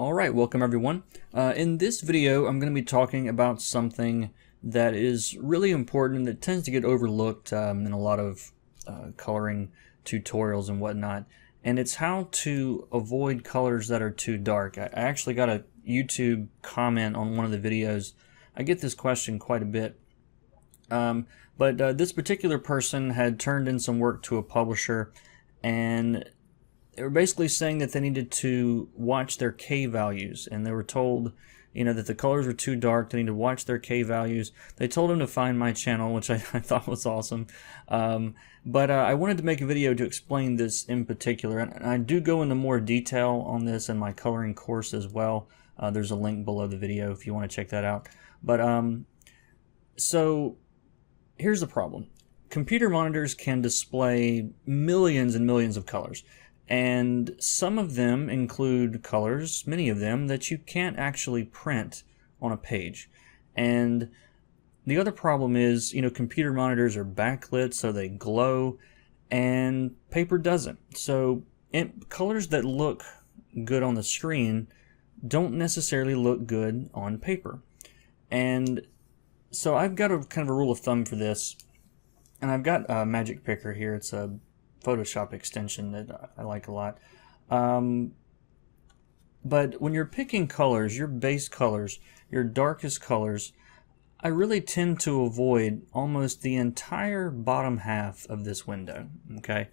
Alright, welcome everyone. In this video I'm going to be talking about something that is really important and that tends to get overlooked in a lot of coloring tutorials and whatnot, and it's how to avoid colors that are too dark. I actually got a YouTube comment on one of the videos. I get this question quite a bit, but this particular person had turned in some work to a publisher, and they were basically saying that they needed to watch their K values, and they were told, that the colors were too dark. They need to watch their K values. They told them to find my channel, which I thought was awesome. But I wanted to make a video to explain this in particular, and I do go into more detail on this in my coloring course as well. There's a link below the video if you want to check that out. But so here's the problem. Computer monitors can display millions and millions of colors. And some of them include colors, many of them, that you can't actually print on a page. And the other problem is, computer monitors are backlit, so they glow, and paper doesn't. So colors that look good on the screen don't necessarily look good on paper. And so I've got a kind of a rule of thumb for this, and I've got a Magic Picker here. It's a Photoshop extension that I like a lot. But when you're picking colors, your base colors, your darkest colors, I really tend to avoid almost the entire bottom half of this window. Okay,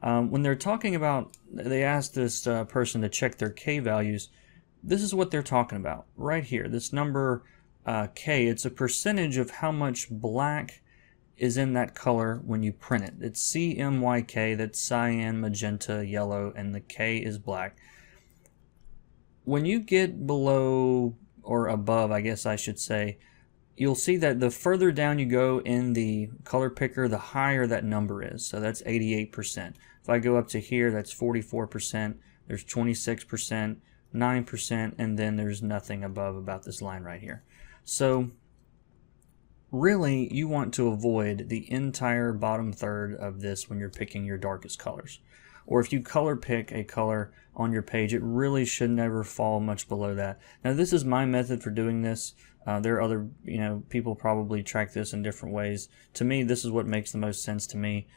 when they're talking about, they asked this person to check their K values. This is what they're talking about right here. This number K, it's a percentage of how much black is in that color when you print it. It's CMYK, that's cyan, magenta, yellow, and the K is black. When you get below, or above, I guess I should say, you'll see that the further down you go in the color picker, the higher that number is. So that's 88%. If I go up to here, that's 44%, there's 26%, 9%, and then there's nothing above about this line right here. So really, you want to avoid the entire bottom third of this when you're picking your darkest colors. Or if you color pick a color on your page, it really should never fall much below that. Now, this is my method for doing this. There are other, people probably track this in different ways. To me, this is what makes the most sense to me,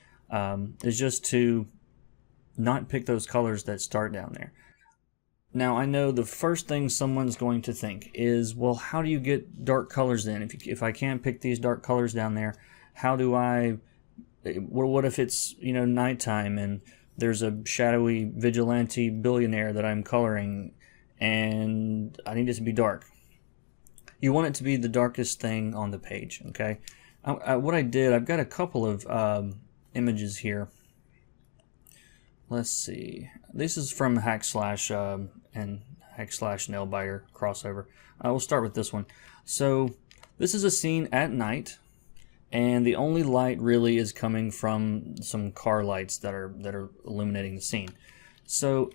is just to not pick those colors that start down there. Now, I know the first thing someone's going to think is, well, how do you get dark colors then? If I can't pick these dark colors down there, how do I, well, what if it's, nighttime and there's a shadowy vigilante billionaire that I'm coloring and I need it to be dark? You want it to be the darkest thing on the page, okay? What I did, I've got a couple of images here. Let's see. This is from Hack Slash and Hack Slash Nailbiter crossover. We'll start with this one. So this is a scene at night, and the only light really is coming from some car lights that are illuminating the scene. So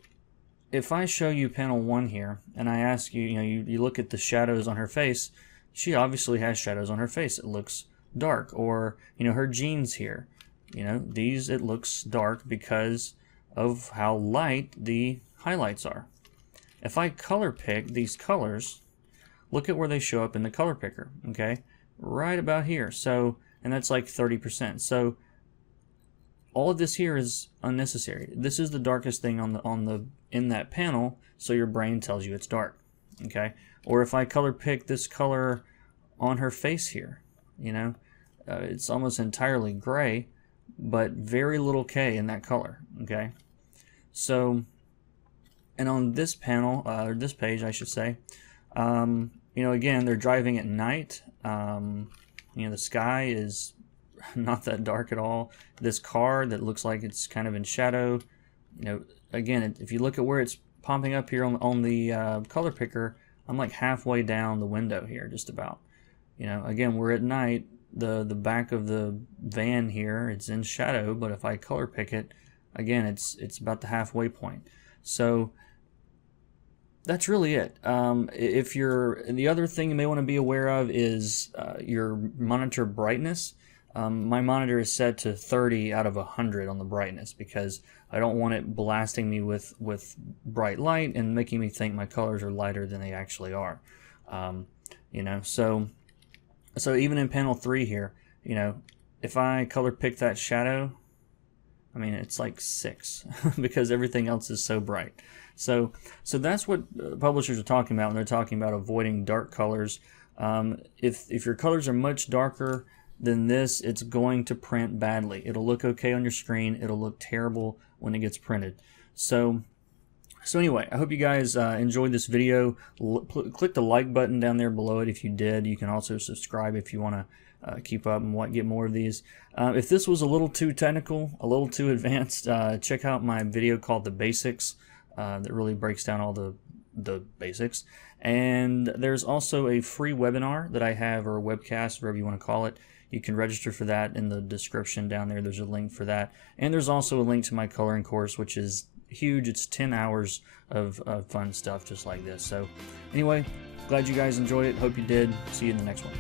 if I show you panel 1 here, and I ask you, you look at the shadows on her face, she obviously has shadows on her face. It looks dark. Or, her jeans here, these, it looks dark because of how light the highlights are. If I color pick these colors, look at where they show up in the color picker, okay? Right about here. So, and that's like 30%. So all of this here is unnecessary. This is the darkest thing in that panel, so your brain tells you it's dark, okay? Or if I color pick this color on her face here, it's almost entirely gray, but very little K in that color, okay? So, and on this panel, or this page I should say, again, they're driving at night. The sky is not that dark at all. This car that looks like it's kind of in shadow, again, if you look at where it's popping up here on the color picker, I'm like halfway down the window here, just about. Again, we're at night. The back of the van here, it's in shadow, but if I color pick it, again, it's about the halfway point. So that's really it. The other thing you may want to be aware of is your monitor brightness. my monitor is set to 30 out of 100 on the brightness because I don't want it blasting me with bright light and making me think my colors are lighter than they actually are. You know, so even in panel 3 here, you know, if I color pick that shadow, I mean, it's like 6 because everything else is so bright. So that's what publishers are talking about when they're talking about avoiding dark colors. If your colors are much darker than this, it's going to print badly. It'll look okay on your screen. It'll look terrible when it gets printed. So anyway, I hope you guys enjoyed this video. Click the like button down there below it if you did. You can also subscribe if you want to keep up and get more of these. If this was a little too technical, a little too advanced, check out my video called The Basics that really breaks down all the basics. And there's also a free webinar that I have, or a webcast, whatever you want to call it. You can register for that in the description down there. There's a link for that. And there's also a link to my coloring course, which is huge. It's 10 hours of fun stuff just like this. So anyway, glad you guys enjoyed it. Hope you did. See you in the next one.